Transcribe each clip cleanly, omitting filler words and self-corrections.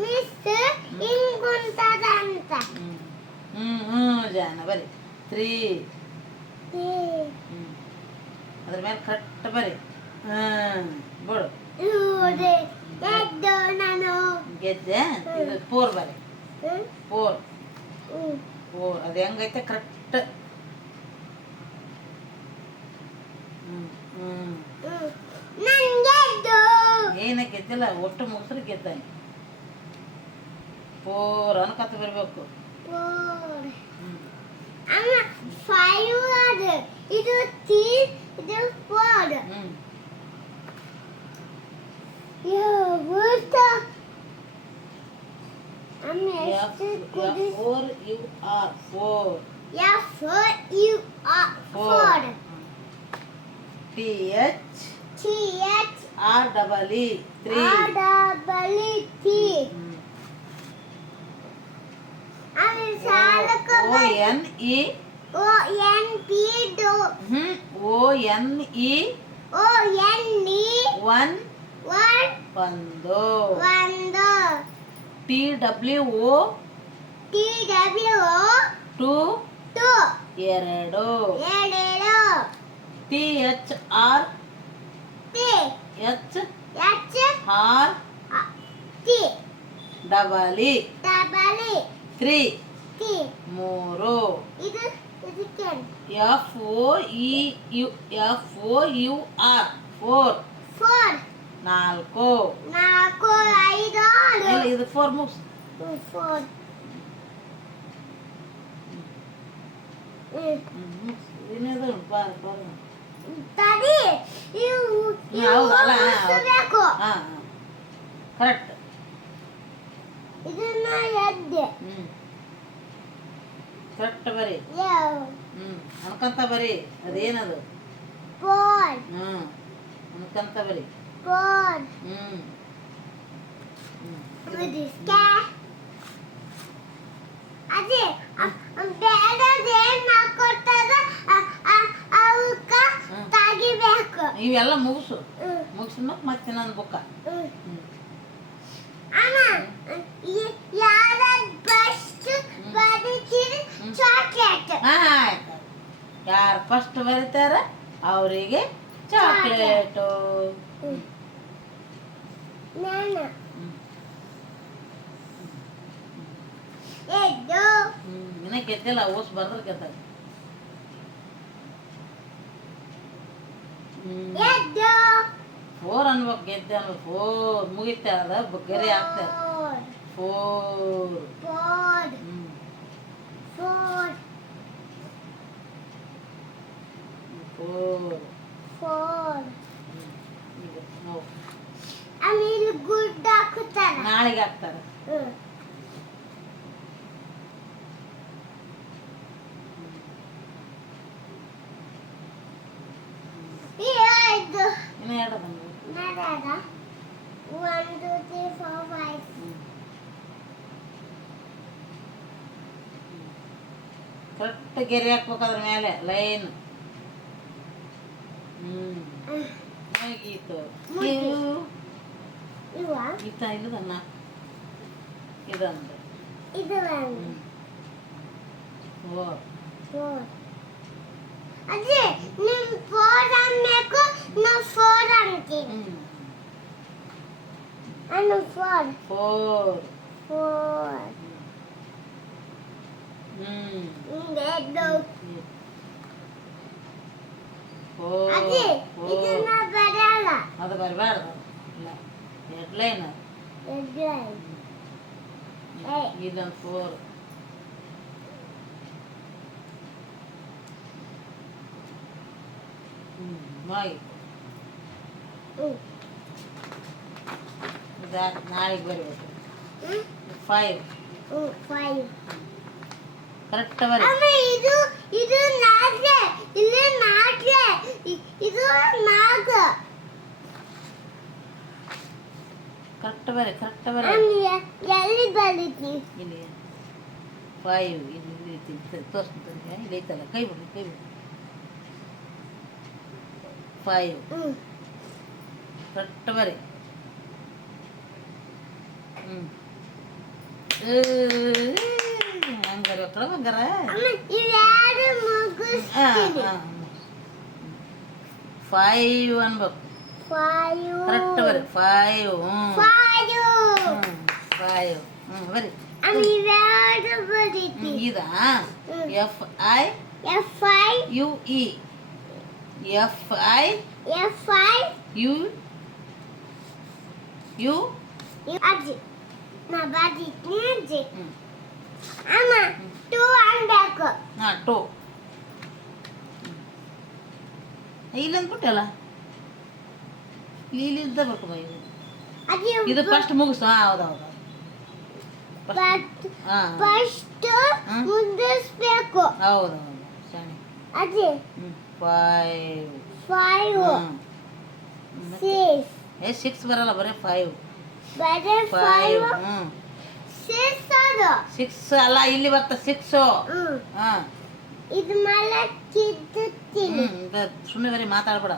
Miss ಹಿಂಗುಂಟದಂತ ಜಾನ ಬರಿ 3 ಅದ್ರ ಮೇಲೆ ಕರೆಕ್ಟ್ ಬರಿ ಬಿಡು ನಾನು ಗೆದ್ದೆ ಇದು 4 ಬರಿ 4 ಅದು ಹೆಂಗೈತೆ ಕರೆಕ್ಟ್ ಏನ ಗೆದ್ದಿಲ್ಲ ಒಟ್ಟು ಮುಗಿಸ್ರೆ ಗೆದ್ದಾನೆ 4 ಅನ್ಕತ್ತ ಬರಬೇಕು ಅಮ್ಮ 5 ಅದು ಇದು 3 ಇದು 4 ಯೋ ಊಟ ಅಮ್ಮ ಎಷ್ಟು ಕುದಿ 4 you are 4 yeah 4 you are 4 TH R double E 3 O N E 1 T W O 2 T H R H R double E 3 F O E U R 4 ಇದು 4 ಮುಗಿಸ್ ಇನ್ನೇದು ಹೌದಲ್ಲ ಕರೆಕ್ಟ್ ಕರೆಕ್ಟ್ ಬರಿ ಅನ್ಕಂತ ಬರಿ ಅದೇನದು ಅನ್ಕಂತ ಬರಿ ಅದೇ ಬೇಡದೇನ್ ಕೊಟ್ಟದ ಅವಕ್ಕ ತೆಗಿಬೇಕು ಇವೆಲ್ಲ ಮುಗಿಸು ಮುಗಿಸಿದ ಮತ್ತೆ ನನ್ನ ಬುಕ್ಕ ಅಮ್ಮ ಯಾರ ಫಸ್ಟ್ ಬರೀತೀರಿ ಚಾಕ್ಲೇಟ್ ಯಾರು ಫಸ್ಟ್ ಬರೀತಾರ ಅವರಿಗೆ ಚಾಕ್ಲೇಟು ನಾನು ಎದ್ದು ಇನ್ನ ಗೆದ್ದಿಲ್ಲ ಓಸ್ ಬರ್ದ್ರೆ ಗೆದ್ದಾಗ ಎದ್ದು 4 ಅನ್ಬೇಕು ಗೆದ್ದೆ ಅನ್ಬೇಕು 4 ಮುಗಿತೆ ಅದ ಗರಿ ಆಗ್ತದೆ 4 ಆಮೇಲೆ ಗುಡ್ಡ ಹಾಕ್ತಾರ ನಾಳೆಗೆ ಹಾಕ್ತಾರೆ ಇನ್ನ ಎರಡು ಬಂದು 1 2 3 4 5 ಕರೆಕ್ಟ್ ಗೆರೆ ಹಾಕ್ಬೇಕು ಅದ್ರ ಮೇಲೆ ಲೈನ್ ಮುಗೀತು ಈತ ಇಲ್ಲದನ್ನ ಇದಂದ್ರೆ ಅದೇ ನಿಮ್ 4 ಅನ್ಬೇಕು ನಾವು 4 ಅಂತೀವಿ ನಾನು 4 ಅದೇ ಇದನ್ನ ಬರಲ್ಲ ಅದು ಬರಬಾರ್ದು ಇಲ್ಲ ಹೆಡ್ಲೈನ್ ಇದೊಂದು 4 ನಾಳೆಗೆ ಬರಬೇಕು 5 ಕರೆಕ್ಟ್ ಬರಿ ಇದು ನಾಲ್ಕು ಇಲ್ಲಿ ನಾಲ್ಕು ಇದು 4 ಕರೆಕ್ಟ್ ಬರಿ ಎಲ್ಲಿ ಬರೀತಿ ಇಲ್ಲಿ 5 ಇಲ್ಲಿ ತೋರಿಸ್ತೀನಿ ಇಲ್ಲಿ ಐತಲ್ಲ ಕೈ ಬಿಡಿ 5 ಕರೆಕ್ಟ್ ಬರಿ ಹಂಗಾರೆ ಒಕ್ಕಳ ಬಂಗಾರ ಇವೆರಡು ಮುಗಿಸ್ತೀನಿ. 5 ಅನ್ಬೇಕು. 5 ಕರೆಕ್ಟ್ ಬರಿ 5. 5 ಬರಿ. ಇವೆರಡು ಬರೀತೀನಿ. ಇದಾ FIUE FIU ಅಜ್ಜಿ ನಾ ಬರೀತೀನಿ ಅಜ್ಜಿ. ಅಮ್ಮ 2 ಅನ್ಬೇಕು. 2 ಇಲ್ಲಂದ್ಬಿಟ್ಟಲ್ಲ ಇಲ್ಲಿದ್ದ ಬರ್ಕೊ ಅಜ್ಜಿ ಇದು ಫಸ್ಟ್ ಮುಗಿಸು. ಹೌದೌದು ಫಸ್ಟ್ ಮುಗಿಸ್ಬೇಕು. ಹೌದೌದು ಶಾಣೆ. ಅಜ್ಜಿ 5 6 ಬರಲ್ಲ ಬರೀ 5. ಬರೀ 5 6 ಅಲ್ಲ ಇಲ್ಲಿ ಬರ್ತ 6. ಇದು ಮೇಲೆ ಕಿತ್ತುತ್ತೀನಿ. ಸುಮ್ಮನೆ ಬರೀ ಮಾತಾಡ್ಬೇಡ.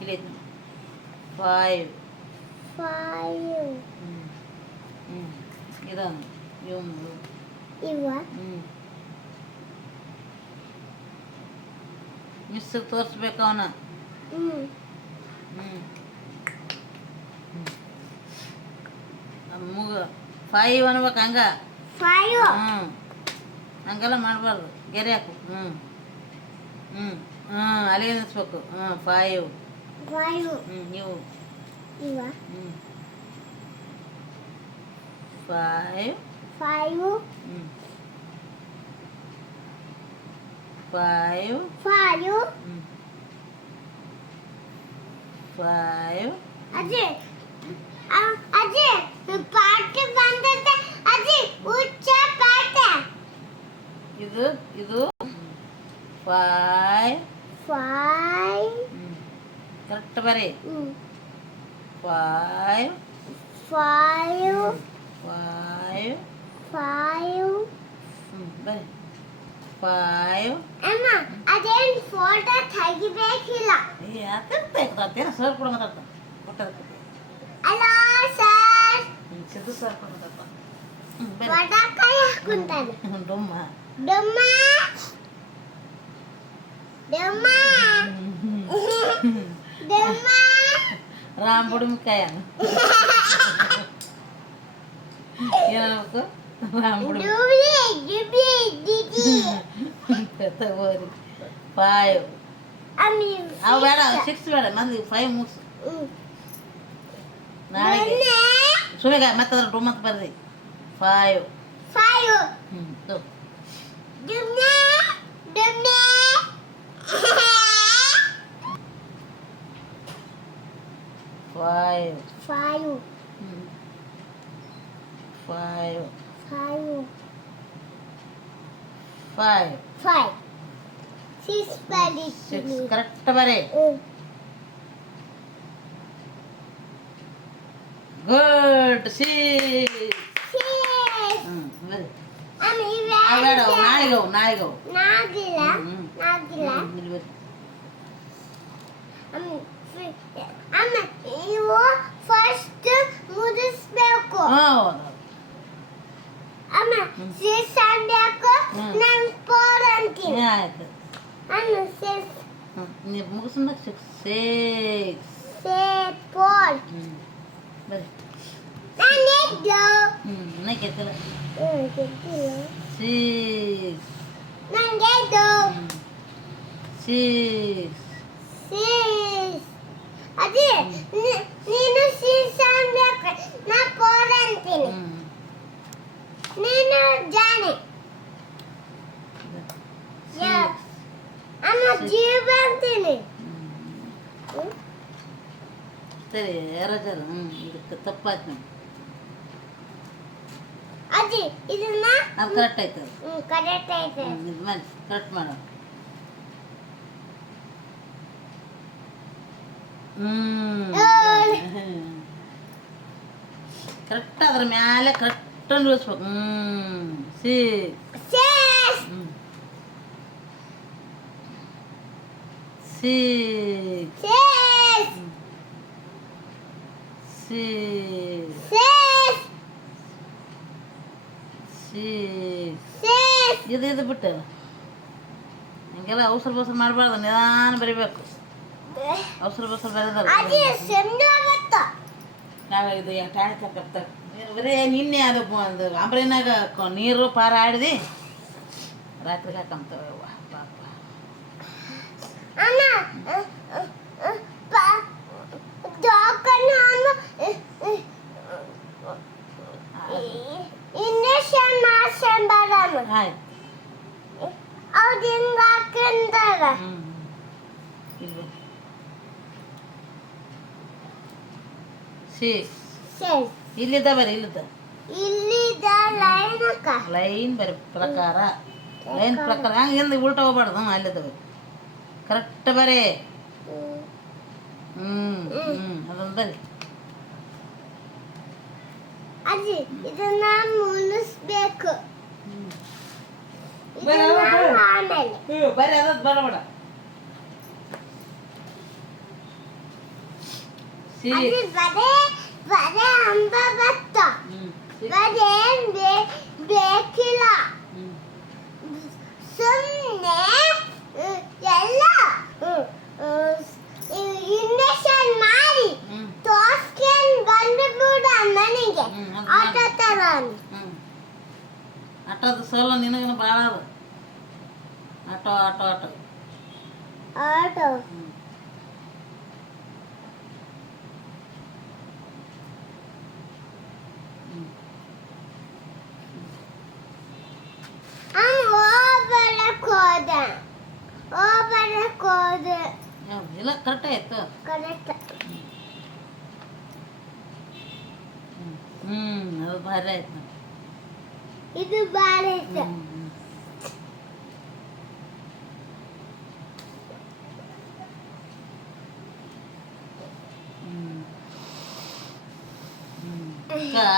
ಇಲ್ಲಿ 5 ಇದೊಂದು ಇವ ಮಿಸ್ ತೋರಿಸ್ಬೇಕು ಅವನ. ಮುಗ 5 ಅನ್ಬೇಕು ಹಂಗ. 5 ಹಂಗೆಲ್ಲ ಮಾಡಬಾರ್ದು. ಗೆರೆ ಹಾಕು. ಅಲ್ಲಿಗೆ ನಿಲ್ಲಿಸ್ಬೇಕು. 5 ನೀವು ಇವ 5 5 ಅಜ್ಜಿ ಅಜ್ಜಿ ಪಾಠ ಬಂದತ್ತೆ ಅಜ್ಜಿ ಉಚ್ಚ ಪಾಠ. ಇದು 5 ಕರೆಕ್ಟ್ ಬರೀ. 5 ಬರೀ 5. ಅಮ್ಮ ಅದೇನು ಫೋಟೋ ತೆಗಿಬೇಕಿಲ್ಲ. ಯಾತೇನು ಸರ್ ಕೂಡ ಮಾತಾಡ್ತಾ ಹಲೋ ಸರ್. ಸಿದ್ದು ಸರ್ ಕೂಡ ಮಾತಾಡ್ತಾ ಫೋಟೋ ಕೈ ಹಾಕ್ಕೊಂತಾನೆ. ಡೊಮ್ಮ ಡಮ್ಮ ಡಮ್ಮ ಡಮ್ಮ ರಾಮ್ ಬುಡುಮಿಕಾಯ ಏನಬೇಕು ರಾಮ್ ಬುಡುಮಿ ತಗೋರಿ 5 ಅವು ಬೇಡ 6 ಬೇಡ ಮಂದಿ 5 ಮುಗಿಸು. ನಾಳೆಗೆ ಸುಮೇಗ ಮತ್ತೆ ಅದ್ರ ಡೊಮ್ಮ ಅಂತ ಬರ್ರಿ 5 6 ಕರೆಕ್ಟ್ ಬರೀ. ಗುಡ್ 6 ಬರೀ. ನಾಳೆಗವು ಇವು ಫಸ್ಟ್ ಮುಗಿಸ್ಬೇಕು. ಅಮ್ಮ 6 ಅನ್ಬೇಕು. ನಾನು 4 ಅಂತೀನಿ. ಆಯ್ತು ನೀವು ಮುಗಿಸ್ಬೇಕು. 4 ಬರೀ ಕೆತ್ತಲ್ಲ 6 ಅದೇ ನೀನು 6 ಅನ್ಬೇಕು. ನಾ 4 ಅಂತೀನಿ. ನೀನು ಜಾನೆ ಅಮ್ಮ ಜೀವ ಅಂತೀನಿ. ಸರಿ ಯಾರಾಚಾರ ಇದಕ್ಕೆ ತಪ್ಪಾಯ್ತು. ಅಜ್ಜಿ ಇದನ್ನ ಅದು ಕರೆಕ್ಟ್ ಆಯ್ತು. ಕರೆಕ್ಟ್ ಆಯ್ತು. ಇದು ಮಾಡಿ ಕರೆಕ್ಟ್ ಮಾಡು. ಕರೆಕ್ಟ್ ಅದ್ರ ಮ್ಯಾಲೆ ಕರೆಕ್ಟ್ ನಿಲ್ಲಿಸ್ಬೇಕು. 6 6 ಇದು ಬಿಟ್ಟು ಹಂಗೆಲ್ಲ ಅವಸರ ಬಸರ ಮಾಡಬಾರ್ದು, ನಿಧಾನ ಬರಿಬೇಕು. ಅವಸರ ಬಸರ ಬರೋದಲ್ಲ. ನಾವು ಇದು ಟಾಣಿಕತ್ತ ಬರೀ ನಿನ್ನೆ ಅದು ಅಂಬ್ರೇನಾಗ ನೀರು ಪಾರ ಆಡಿದಿ ರಾತ್ರಿಗೆ ಹಾಕಂತವೆ ಪಾಪ. ಇಲ್ಲಿದ್ದ ಬರೀ ಲೈನ್ ಬರೀ ಪ್ರಕಾರ ಹಂಗೆ ಉಲ್ಟಾ ಹೋಗ್ಬಾರ್ದು. ಅಲ್ಲಿದ್ದ ಬರೀ ಕರೆಕ್ಟ್ ಬರೀ. ಅದೊಂದು ಬರೀ. ಇದನ್ನ ಮುಗಿಸ್ಬೇಕು. ಬರೀ ಅದಕ್ಕೆ ಬರಬೇಡ. ಬೇಕಿಲ್ಲ ಸುಮ್ಮನೆ ಎಲ್ಲ ಇಂಜೆಕ್ಷನ್ ಮಾಡಿ ತೋರ್ಸ್ಕೊಂಡು ಬಂದ್ಬಿಡ ಮನೆಗೆ. ಆಟೋ ತರ ಆಟೋದ ಸೋಲ ನಿನಗನ ಭಾಳ ಅದು. ಆಟೋ ಆಟೋ ಆಟೋ ಆಟೋ ಇಲ್ಲ ಕರೆಕ್ಟ್ ಆಯ್ತು. ಅದು ಭಾರಿ ಆಯ್ತು. ಇದು ಭಾರಿ ಆಯ್ತು.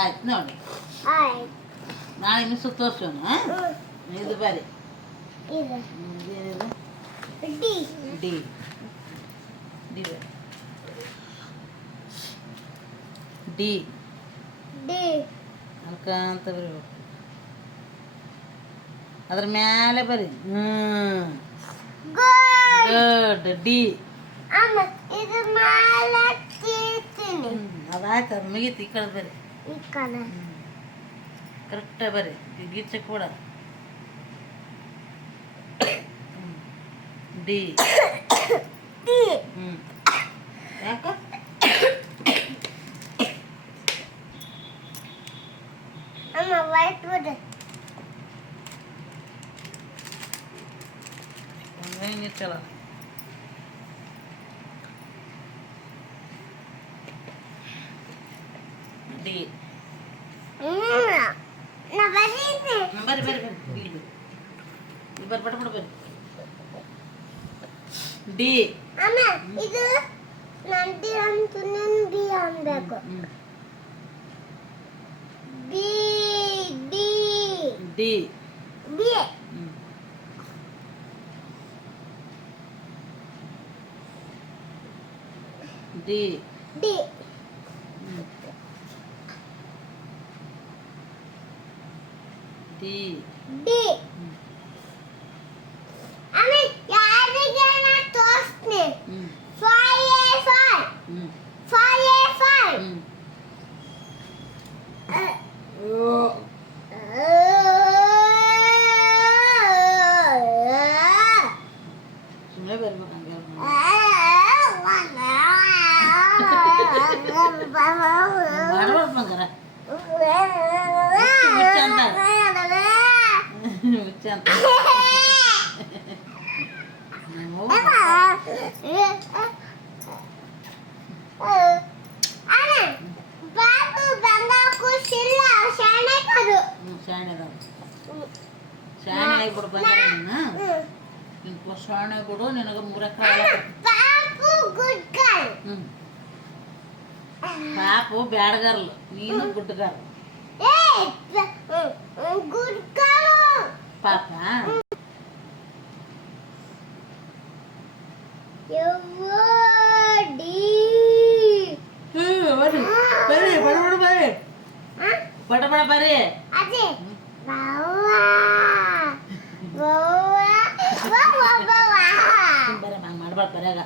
ಆಯ್ತು ನೋಡಿ. ನಾಳೆ ಮಿಸ್ ತೋರ್ಸೋಣ. ಇದು ಬಾರಿ D D D D D ಅನ್ಕಂತ ಬರಿಬೇಕು. ಅದ್ರ ಮೇಲೆ ಬರಿ. Good D. ಅದಾಯ್ತು, ಅದು ಮುಗೀತು. ಈ ಕಡೆ ಬರಿ, ಕರೆಕ್ಟ್ ಬರಿ. ಗೀಚೆ ಕೂಡ ಡಿ. ಯಾಕ ವೈಟ್ ಬೋರ್ಡ್ ಹಿಂಗೆ ಚಲೋ. ಡಿ ಬರ್ರಿ ಬರ್ರಿ ಬರ್ರಿ ಇಲ್ಲಿ ಬರ್ರಿ ಪಟ ಪಟ ಬರ್ರಿ. ಡಿ. ಅಮ್ಮ ಇದು ನಂಟಿ ಅಂತ ಡಿ ಅನ್ಬೇಕು. D D D D D D D D. ಅಮ್ಮ ಯಾರಿಗೆ ನಾ ತೋರಿಸ್ತೀನಿ. 5A5 5A5 ಸುಮ್ಮನೆ ಬರ್ಬೇಕು ಹಂಗೆ. ಮಾಡ್ಬಾರ್ದು ಬಂಗಾರ. ಹುಚ್ಚ ಅಂತ ಬಾಬು ಬಂಗಾಕು ಶಿಲ್ಲ ಶಾಣೆ ಕರು. ಶಾಣೆ ಅದ. ಶಾಣೆ ಆಗ್ಬಿಡು ಬಂಗಾರ. ನಿನ್ನ ಶಾಣೆ ಬಿಡು. ನಿನಗೆ 3 ಎಕರೆ. Babu good girl. ಪಾಪು ಬ್ಯಾಡ್ಗರ್ಲ್, ನೀನು ಗುಡ್ಗರ್ಲ್. ಗುಡ್ ಗರ್ಲ್ ಪಾಪ. ಬರ್ರಿ ಬರ್ರಿ ಬಡ ಬಡ ಬರ್ರಿ. ಬಡ ಬಡ ಬರ್ರಿ. ಬಾವ ಬಾವ ಬಾವ ಬಾವ ಬರ ಹಂಗೆ ಮಾಡ್ಬಾರ್ದು ಬರಾಗ